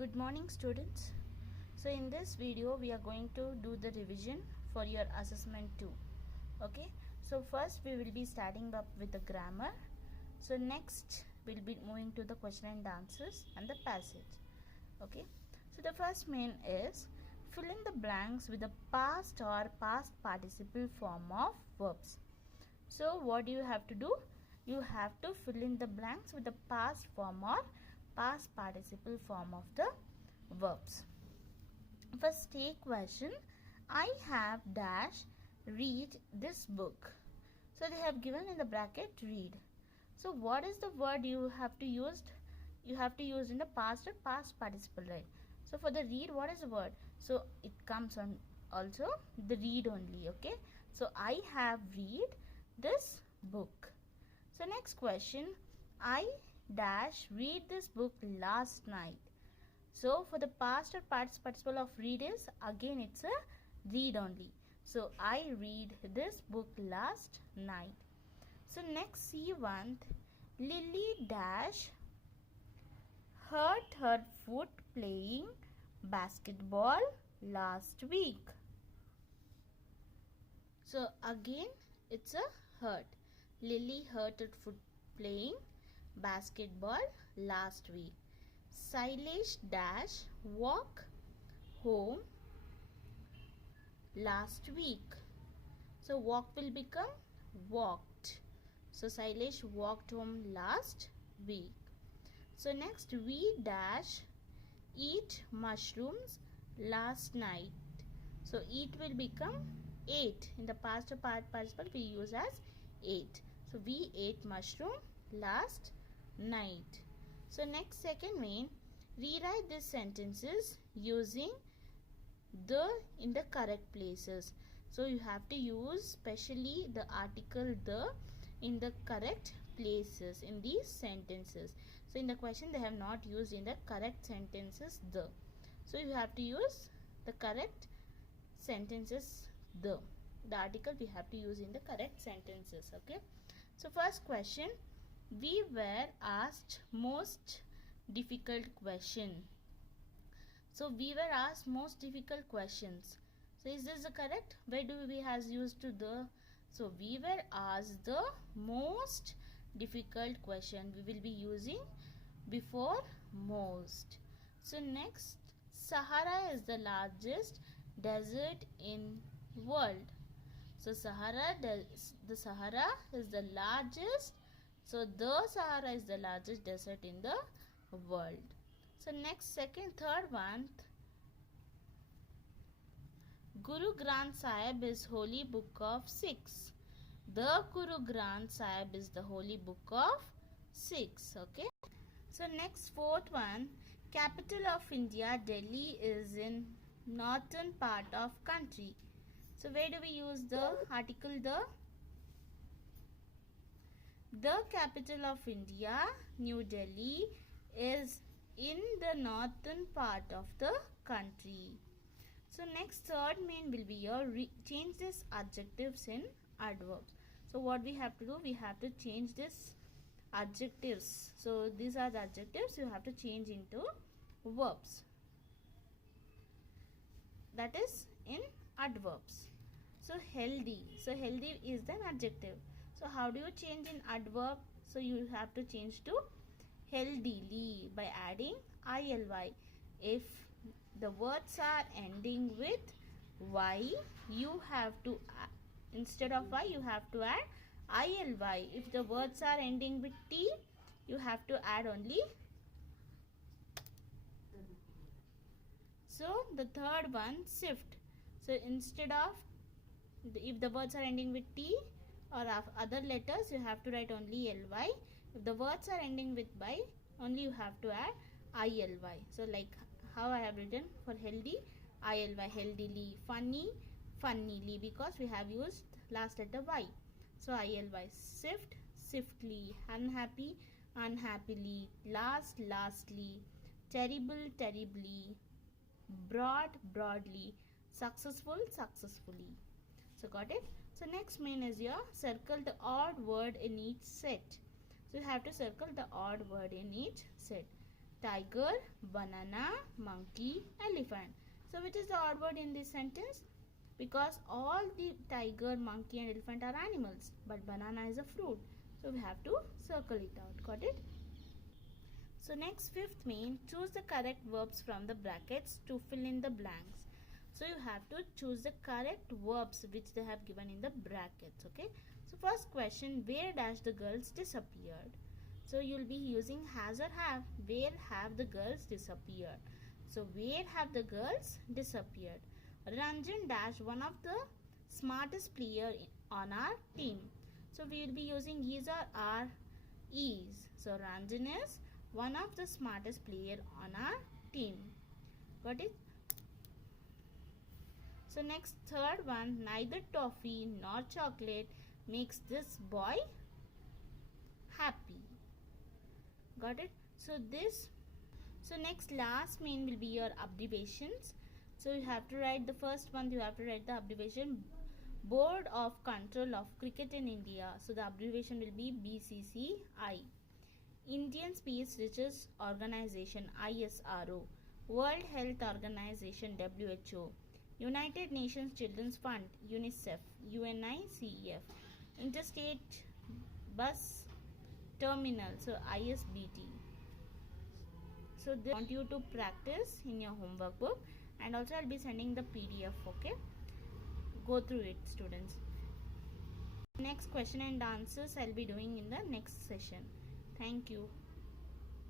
Good morning students. So in this video we are going to do the revision for your assessment 2. Okay, so first we will be starting up with the grammar. So next we'll be moving to the question and answers and the passage. Okay, so the first main is fill in the blanks with the past or past participle form of verbs. So what do you have to do? You have to fill in the blanks with the past form or past participle form of the verbs. First take question. I have dash read this book. So they have given in the bracket read. So what is the word you have to use? You have to use in the past or past participle, right? So for the read, what is the word? So it comes on also the read only. Okay, so I have read this book. So next question, I dash read this book last night. So for the past or past participle of read is again it's a read only. So I read this book last night. So next C1, Lily dash hurt her foot playing basketball last week. So again it's a hurt. Lily hurt her foot playing basketball last week. Sailesh dash walk home last week. So walk will become walked. So Sailesh walked home last week. So next we dash eat mushrooms last night. So eat will become ate. In the past participle we use as ate. So we ate mushroom last night. So next second main, rewrite these sentences using the in the correct places. So you have to use specially the article the in the correct places in these sentences. So in the question they have not used in the correct sentences the. So you have to use the correct sentences the article we have to use in the correct sentences. Okay, so first question, we were asked most difficult question. So we were asked most difficult questions. So is this the correct? Where do we has used to the? So we were asked the most difficult question. We will be using before most. So next, Sahara is the largest desert in world. So the Sahara is the largest. So the Sahara is the largest desert in the world. So next third one, Guru Granth Sahib is holy book of Sikhs. The Guru Granth Sahib is the holy book of Sikhs. Okay. So next fourth one, capital of India, Delhi is in northern part of country. So where do we use the article the? The capital of India, New Delhi, is in the northern part of the country. So next third main will be your change this adjectives in adverbs. So what we have to do, we have to change this adjectives. So these are the adjectives you have to change into verbs. That is in adverbs. So healthy. So healthy is an adjective. So how do you change in adverb? So you have to change to healthily by adding ILY. If the words are ending with Y, you have to instead of Y you have to add ILY. If the words are ending with T, you have to add only. So the third one, shift. So instead of if the words are ending with T or other letters, you have to write only LY. If the words are ending with Y, only you have to add ILY. So like how I have written for healthy, ILY, healthily, funny, funnily, because we have used last letter Y. So ILY, shift, shiftly, unhappy, unhappily, last, lastly, terrible, terribly, broad, broadly, successful, successfully. So got it? So next main is your circle the odd word in each set. So you have to circle the odd word in each set. tiger, banana, monkey, elephant. So which is the odd word in this sentence? Because all the tiger, monkey and elephant are animals, but banana is a fruit. So we have to circle it out. Got it? So next, fifth main, choose the correct verbs from the brackets to fill in the blanks. So you have to choose the correct verbs which they have given in the brackets. Okay. So first question, where dash the girls disappeared? So you'll be using has or have. Where have the girls disappeared? So where have the girls disappeared? Ranjan dash one of the smartest player on our team. So we will be using his or our is. So Ranjan is one of the smartest player on our team. Got it? So next, third one, neither toffee nor chocolate makes this boy happy. Got it? So next, last main will be your abbreviations. So you have to write the first one, you have to write the abbreviation Board of Control of Cricket in India. So the abbreviation will be BCCI. Indian Space Research Organization ISRO. World Health Organization WHO. United Nations Children's Fund UNICEF. UNICEF. Interstate Bus Terminal, so ISBT. So they want you to practice in your homework book, and also I'll be sending the PDF. Okay, go through it, students. Next question and answers I'll be doing in the next session. Thank you.